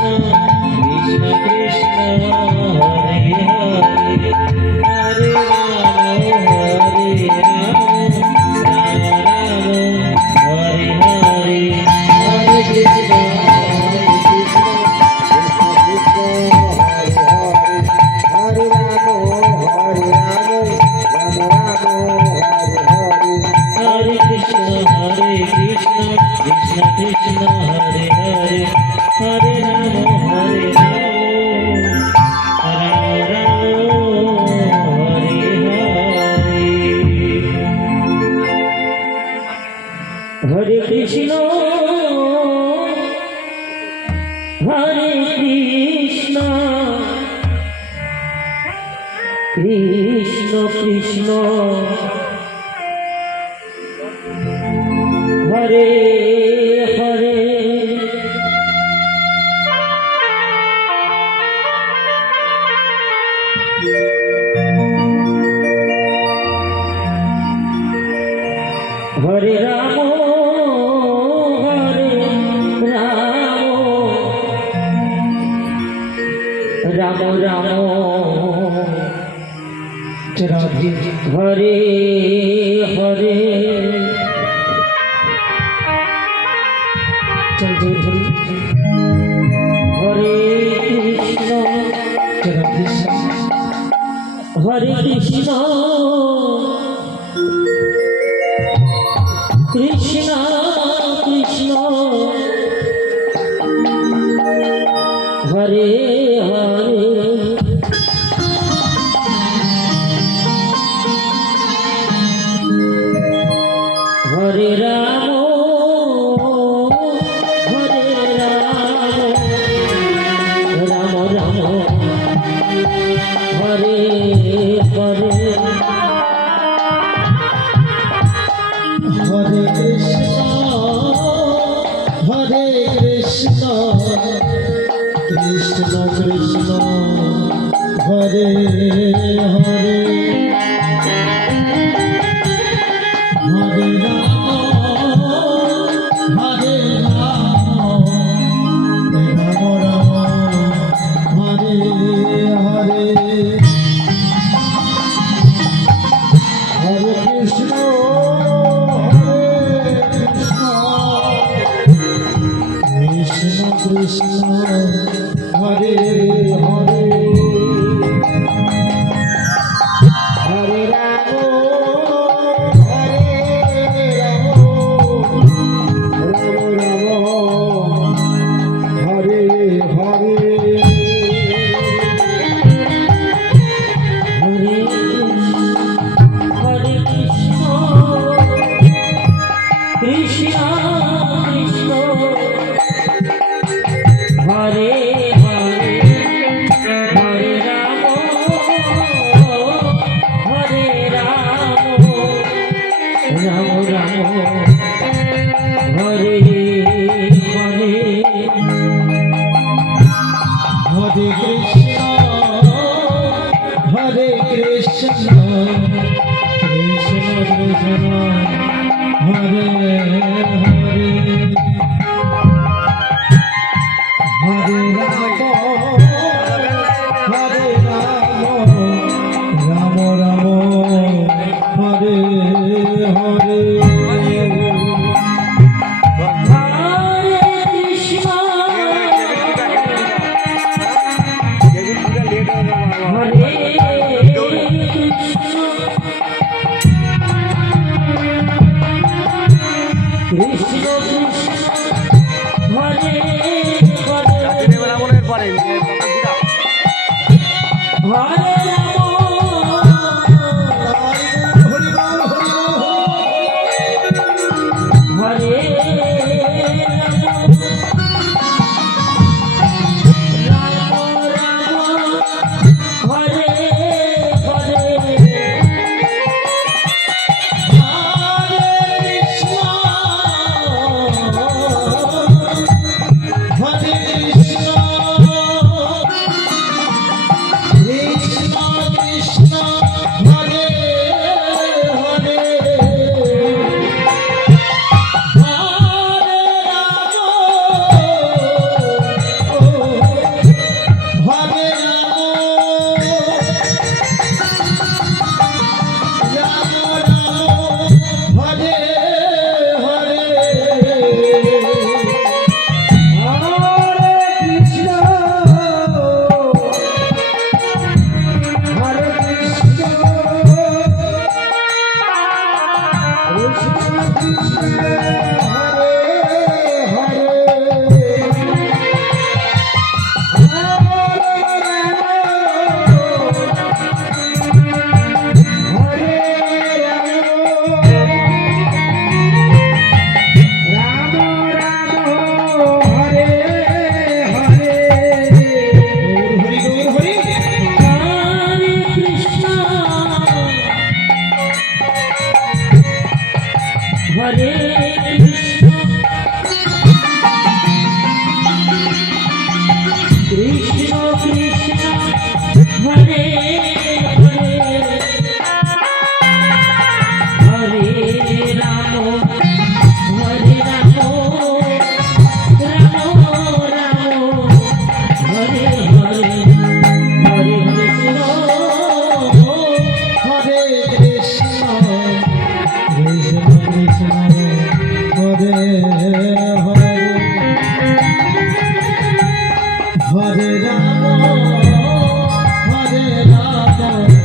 हरे कृष्ण कृष्ण कृष्ण हरे हरे हरे राम राम राम राधे हरे हरे चल जय हरे हरे कृष्ण कृष्ण कृष्ण हरे हरे हरे राम राम राम हरे हरे हरे कृष्ण कृष्ण कृष्ण हरे हरे हरे राम राम राम हरे हरे हरे कृष्ण कृष्ण कृष्ण हरे हरे हरे राम हरे हरे हरे कृष्ण कृष्ण कृष्ण हरे हरे हरे राम राम राम हरे हरे हरे कृष्ण कृष्ण कृष्ण हरे हरे हरे राम राम हरे हरे কৃষ্ণ কৃষ্ণ হরে হরে হরে রাম হরে রাম রাম রাম হরে হরে হরে কৃষ্ণ হরে কৃষ্ণ কৃষ্ণ কৃষ্ণ হরে হরে হরে রাম হরে রাম